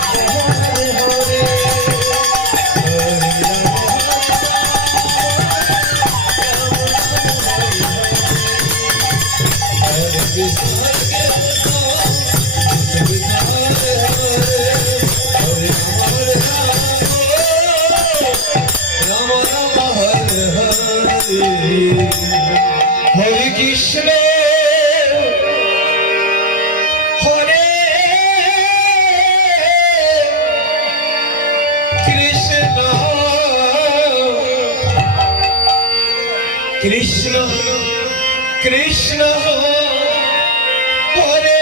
Hey. Krishna Krishna Hare